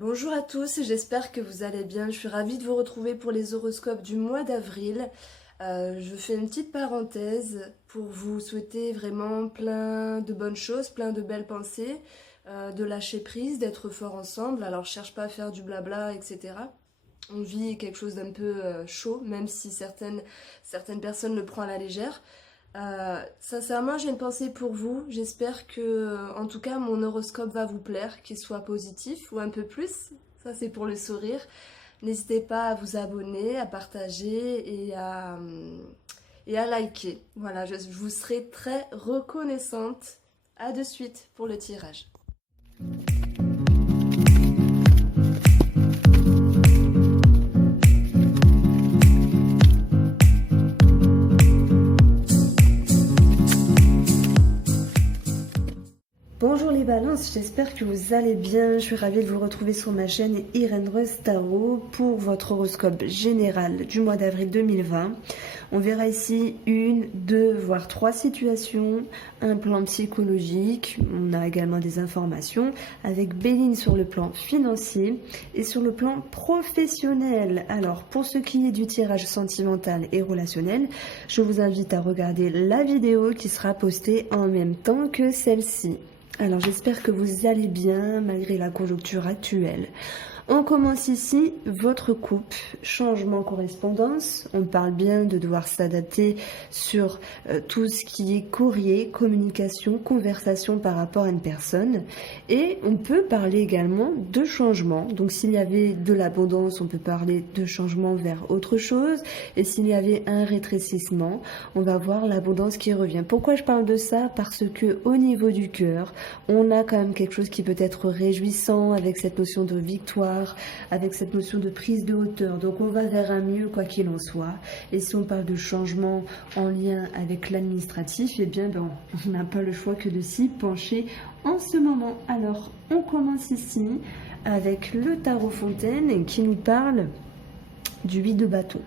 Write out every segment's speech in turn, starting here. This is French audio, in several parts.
Bonjour à tous, j'espère que vous allez bien. Je suis ravie de vous retrouver pour les horoscopes du mois d'avril. Je fais une petite parenthèse pour vous souhaiter vraiment plein de bonnes choses, plein de belles pensées, de lâcher prise, d'être fort ensemble. Alors je cherche pas à faire du blabla, etc. On vit quelque chose d'un peu chaud, même si certaines personnes le prennent à la légère. Sincèrement, j'ai une pensée pour vous. J'espère que, en tout cas, mon horoscope va vous plaire, qu'il soit positif ou un peu plus. Ça, c'est pour le sourire. N'hésitez pas à vous abonner, à partager et à liker. Voilà, je vous serai très reconnaissante. À de suite pour le tirage. Bonjour les balances, j'espère que vous allez bien. Je suis ravie de vous retrouver sur ma chaîne Irène Rose Tarot pour votre horoscope général du mois d'avril 2020. On verra ici une, deux, voire trois situations, un plan psychologique, on a également des informations avec Béline sur le plan financier et sur le plan professionnel. Alors pour ce qui est du tirage sentimental et relationnel, je vous invite à regarder la vidéo qui sera postée en même temps que celle-ci. Alors j'espère que vous allez bien malgré la conjoncture actuelle. On commence ici votre couple, changement correspondance. On parle bien de devoir s'adapter sur tout ce qui est courrier, communication, conversation par rapport à une personne. Et on peut parler également de changement. Donc s'il y avait de l'abondance, on peut parler de changement vers autre chose. Et s'il y avait un rétrécissement, on va voir l'abondance qui revient. Pourquoi je parle de ça? Parce que au niveau du cœur, on a quand même quelque chose qui peut être réjouissant avec cette notion de victoire, avec cette notion de prise de hauteur. Donc on va vers un mieux quoi qu'il en soit. Et si on parle de changement en lien avec l'administratif, eh bien on n'a pas le choix que de s'y pencher en ce moment. Alors on commence ici avec le tarot fontaine qui nous parle du 8 de bâton.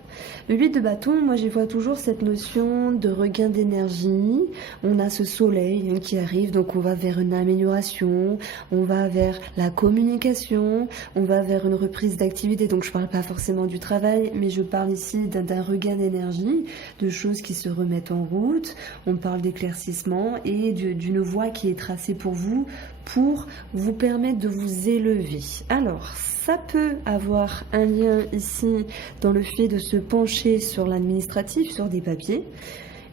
Le 8 de bâton, moi j'y vois toujours cette notion de regain d'énergie. On a ce soleil qui arrive, donc on va vers une amélioration, on va vers la communication, on va vers une reprise d'activité. Donc je parle pas forcément du travail, mais je parle ici d'un regain d'énergie, de choses qui se remettent en route. On parle d'éclaircissement et d'une voie qui est tracée pour vous permettre de vous élever. Alors, ça peut avoir un lien ici dans le fait de se pencher sur l'administratif, sur des papiers.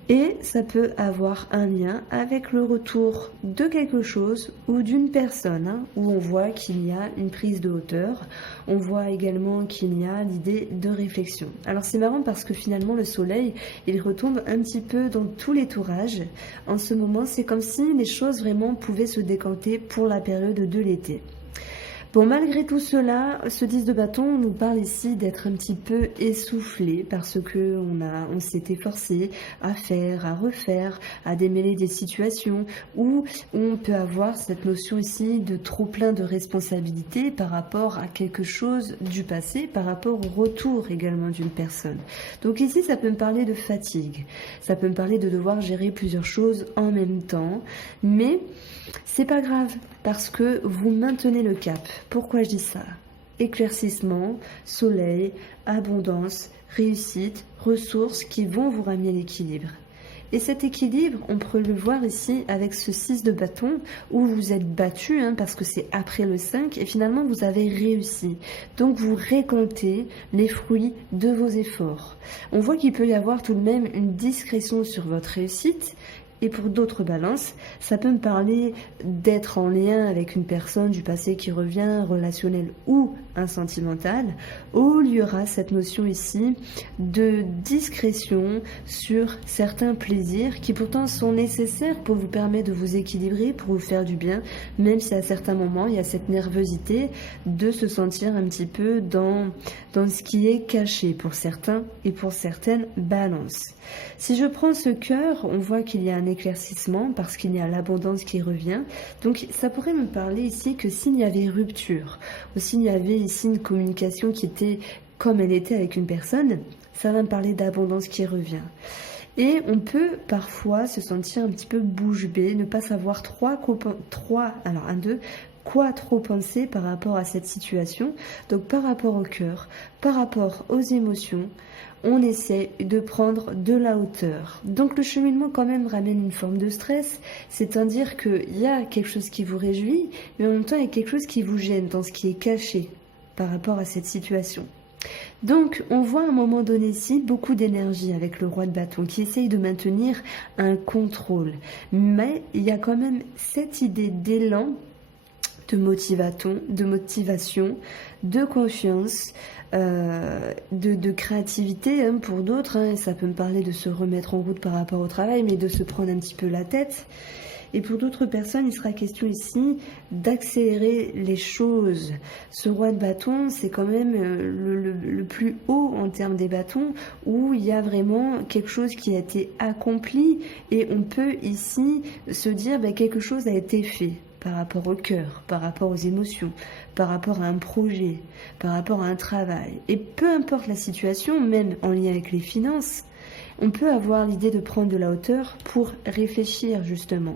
Et ça peut avoir un lien avec le retour de quelque chose ou d'une personne, où on voit qu'il y a une prise de hauteur. On voit également qu'il y a l'idée de réflexion. Alors c'est marrant parce que finalement le soleil, il retombe un petit peu dans tous les tourages. En ce moment, c'est comme si les choses vraiment pouvaient se décanter pour la période de l'été. Bon, malgré tout cela, ce 10 de bâton nous parle ici d'être un petit peu essoufflé parce que on s'était forcé à faire, à refaire, à démêler des situations où on peut avoir cette notion ici de trop plein de responsabilités par rapport à quelque chose du passé, par rapport au retour également d'une personne. Donc ici, ça peut me parler de fatigue, ça peut me parler de devoir gérer plusieurs choses en même temps, mais c'est pas grave parce que vous maintenez le cap. Pourquoi je dis ça? Éclaircissement, soleil, abondance, réussite, ressources qui vont vous ramener l'équilibre. Et cet équilibre, on peut le voir ici avec ce 6 de bâton où vous êtes battu parce que c'est après le 5 et finalement vous avez réussi. Donc vous récoltez les fruits de vos efforts. On voit qu'il peut y avoir tout de même une discrétion sur votre réussite. Et pour d'autres balances, ça peut me parler d'être en lien avec une personne du passé qui revient, relationnel ou un sentimental, où il y aura cette notion ici de discrétion sur certains plaisirs qui pourtant sont nécessaires pour vous permettre de vous équilibrer, pour vous faire du bien, même si à certains moments il y a cette nervosité de se sentir un petit peu dans ce qui est caché pour certains et pour certaines balances. Si je prends ce cœur, on voit qu'il y a un éclaircissement parce qu'il y a l'abondance qui revient. Donc ça pourrait me parler ici que s'il y avait rupture ou s'il y avait ici une communication qui était comme elle était avec une personne, ça va me parler d'abondance qui revient. Et on peut parfois se sentir un petit peu bouche bée, ne pas savoir quoi trop penser par rapport à cette situation. Donc par rapport au cœur, par rapport aux émotions, on essaie de prendre de la hauteur. Donc le cheminement quand même ramène une forme de stress, c'est-à-dire qu'il y a quelque chose qui vous réjouit, mais en même temps il y a quelque chose qui vous gêne dans ce qui est caché par rapport à cette situation. Donc on voit à un moment donné ici beaucoup d'énergie avec le roi de bâton qui essaye de maintenir un contrôle. Mais il y a quand même cette idée d'élan, de motivation, de confiance, de créativité pour d'autres. Ça peut me parler de se remettre en route par rapport au travail, mais de se prendre un petit peu la tête. Et pour d'autres personnes, il sera question ici d'accélérer les choses. Ce roi de bâton, c'est quand même le plus haut en termes des bâtons, où il y a vraiment quelque chose qui a été accompli, et on peut ici se dire quelque chose a été fait par rapport au cœur, par rapport aux émotions, par rapport à un projet, par rapport à un travail. Et peu importe la situation, même en lien avec les finances, on peut avoir l'idée de prendre de la hauteur pour réfléchir justement.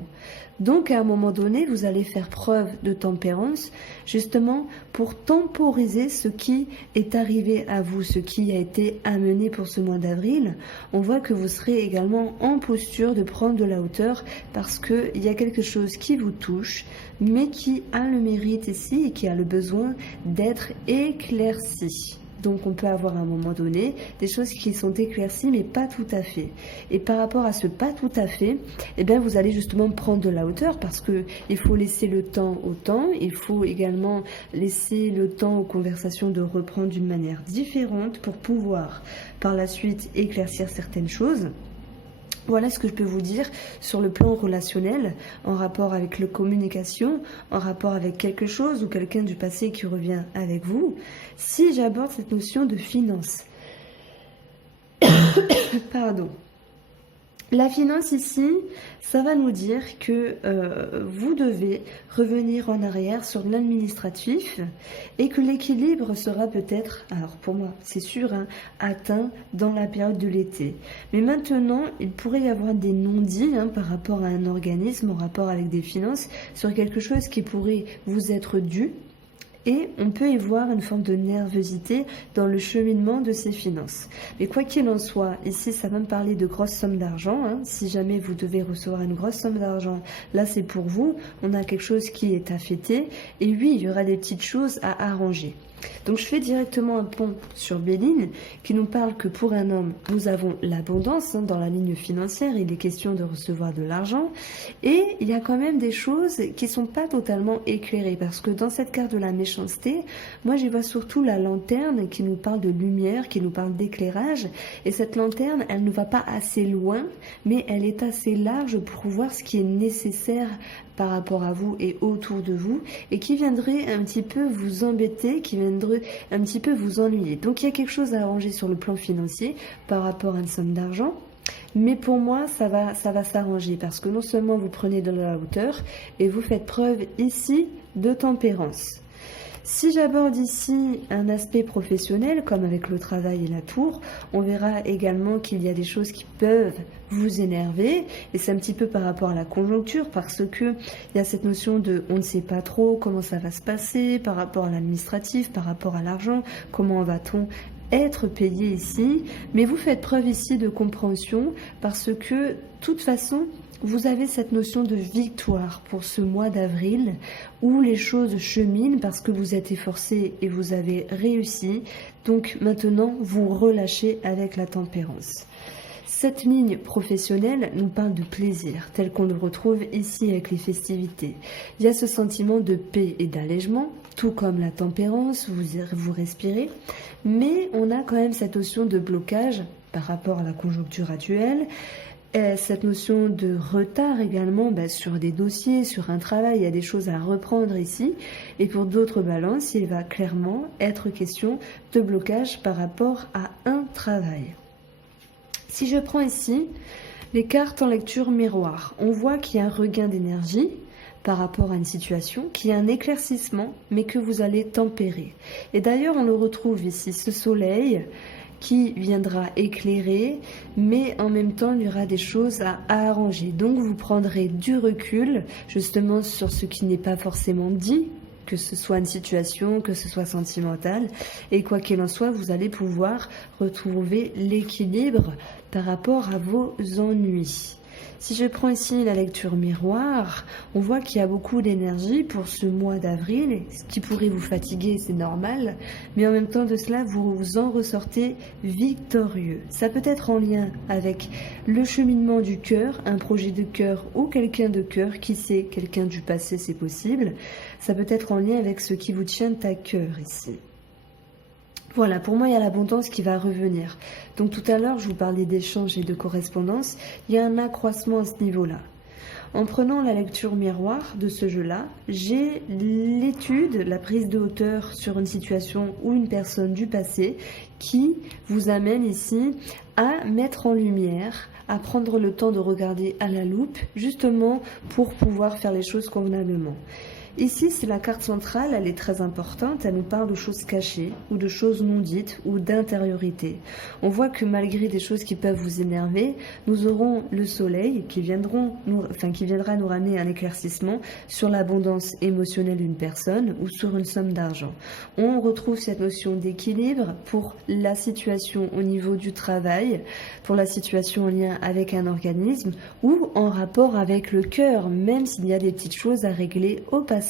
Donc à un moment donné, vous allez faire preuve de tempérance justement pour temporiser ce qui est arrivé à vous, ce qui a été amené pour ce mois d'avril. On voit que vous serez également en posture de prendre de la hauteur parce qu'il y a quelque chose qui vous touche, mais qui a le mérite ici et qui a le besoin d'être éclairci. Donc on peut avoir à un moment donné des choses qui sont éclaircies mais pas tout à fait. Et par rapport à ce pas tout à fait, vous allez justement prendre de la hauteur parce qu'il faut laisser le temps au temps, il faut également laisser le temps aux conversations de reprendre d'une manière différente pour pouvoir par la suite éclaircir certaines choses. Voilà ce que je peux vous dire sur le plan relationnel, en rapport avec la communication, en rapport avec quelque chose ou quelqu'un du passé qui revient avec vous. Si j'aborde cette notion de finance, pardon. La finance ici, ça va nous dire que vous devez revenir en arrière sur l'administratif et que l'équilibre sera peut-être, alors pour moi c'est sûr, atteint dans la période de l'été. Mais maintenant, il pourrait y avoir des non-dits par rapport à un organisme, en rapport avec des finances, sur quelque chose qui pourrait vous être dû. Et on peut y voir une forme de nervosité dans le cheminement de ces finances. Mais quoi qu'il en soit, ici ça va me parler de grosses sommes d'argent. Si jamais vous devez recevoir une grosse somme d'argent, là c'est pour vous. On a quelque chose qui est à fêter. Et oui, il y aura des petites choses à arranger. Donc je fais directement un pont sur Béline qui nous parle que pour un homme, nous avons l'abondance dans la ligne financière, il est question de recevoir de l'argent et il y a quand même des choses qui sont pas totalement éclairées parce que dans cette carte de la méchanceté, moi j'y vois surtout la lanterne qui nous parle de lumière, qui nous parle d'éclairage et cette lanterne, elle ne va pas assez loin mais elle est assez large pour voir ce qui est nécessaire par rapport à vous et autour de vous et qui viendrait un petit peu vous embêter, qui viendrait un petit peu vous ennuyer. Donc il y a quelque chose à arranger sur le plan financier par rapport à une somme d'argent. Mais pour moi, ça va s'arranger parce que non seulement vous prenez de la hauteur et vous faites preuve ici de tempérance. Si j'aborde ici un aspect professionnel, comme avec le travail et la tour, on verra également qu'il y a des choses qui peuvent vous énerver, et c'est un petit peu par rapport à la conjoncture, parce que il y a cette notion de on ne sait pas trop comment ça va se passer, par rapport à l'administratif, par rapport à l'argent, comment va-t-on être payé ici, mais vous faites preuve ici de compréhension, parce que, de toute façon, vous avez cette notion de victoire pour ce mois d'avril où les choses cheminent parce que vous êtes efforcé et vous avez réussi. Donc maintenant, vous relâchez avec la tempérance. Cette ligne professionnelle nous parle de plaisir, tel qu'on le retrouve ici avec les festivités. Il y a ce sentiment de paix et d'allègement, tout comme la tempérance, vous respirez, mais on a quand même cette notion de blocage par rapport à la conjoncture actuelle. Cette notion de retard également sur des dossiers, sur un travail, il y a des choses à reprendre ici. Et pour d'autres balances, il va clairement être question de blocage par rapport à un travail. Si je prends ici les cartes en lecture miroir, on voit qu'il y a un regain d'énergie par rapport à une situation, qu'il y a un éclaircissement, mais que vous allez tempérer. Et d'ailleurs, on le retrouve ici, ce soleil qui viendra éclairer, mais en même temps, il y aura des choses à arranger. Donc, vous prendrez du recul, justement, sur ce qui n'est pas forcément dit, que ce soit une situation, que ce soit sentimental, et quoi qu'il en soit, vous allez pouvoir retrouver l'équilibre par rapport à vos ennuis. Si je prends ici la lecture miroir, on voit qu'il y a beaucoup d'énergie pour ce mois d'avril, ce qui pourrait vous fatiguer, c'est normal, mais en même temps de cela, vous en ressortez victorieux. Ça peut être en lien avec le cheminement du cœur, un projet de cœur ou quelqu'un de cœur, qui sait, quelqu'un du passé, c'est possible. Ça peut être en lien avec ce qui vous tient à cœur ici. Voilà, pour moi, il y a l'abondance qui va revenir. Donc tout à l'heure, je vous parlais d'échanges et de correspondance. Il y a un accroissement à ce niveau-là. En prenant la lecture miroir de ce jeu-là, j'ai l'étude, la prise de hauteur sur une situation ou une personne du passé qui vous amène ici à mettre en lumière, à prendre le temps de regarder à la loupe, justement pour pouvoir faire les choses convenablement. Ici, c'est la carte centrale, elle est très importante, elle nous parle de choses cachées, ou de choses non dites, ou d'intériorité. On voit que malgré des choses qui peuvent vous énerver, nous aurons le soleil qui viendra nous ramener un éclaircissement sur l'abondance émotionnelle d'une personne, ou sur une somme d'argent. On retrouve cette notion d'équilibre pour la situation au niveau du travail, pour la situation en lien avec un organisme, ou en rapport avec le cœur, même s'il y a des petites choses à régler au passage.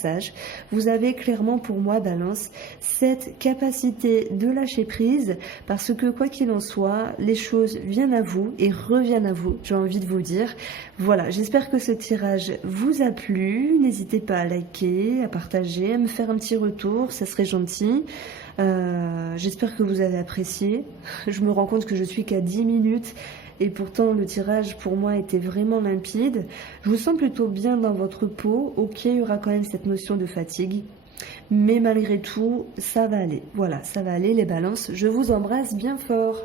Vous avez clairement pour moi, Balance, cette capacité de lâcher prise parce que quoi qu'il en soit, les choses viennent à vous et reviennent à vous, j'ai envie de vous dire. Voilà, j'espère que ce tirage vous a plu. N'hésitez pas à liker, à partager, à me faire un petit retour, ça serait gentil. J'espère que vous avez apprécié. Je me rends compte que je suis qu'à 10 minutes. Et pourtant, le tirage, pour moi, était vraiment limpide. Je vous sens plutôt bien dans votre peau. Ok, il y aura quand même cette notion de fatigue. Mais malgré tout, ça va aller. Voilà, ça va aller, les balances. Je vous embrasse bien fort.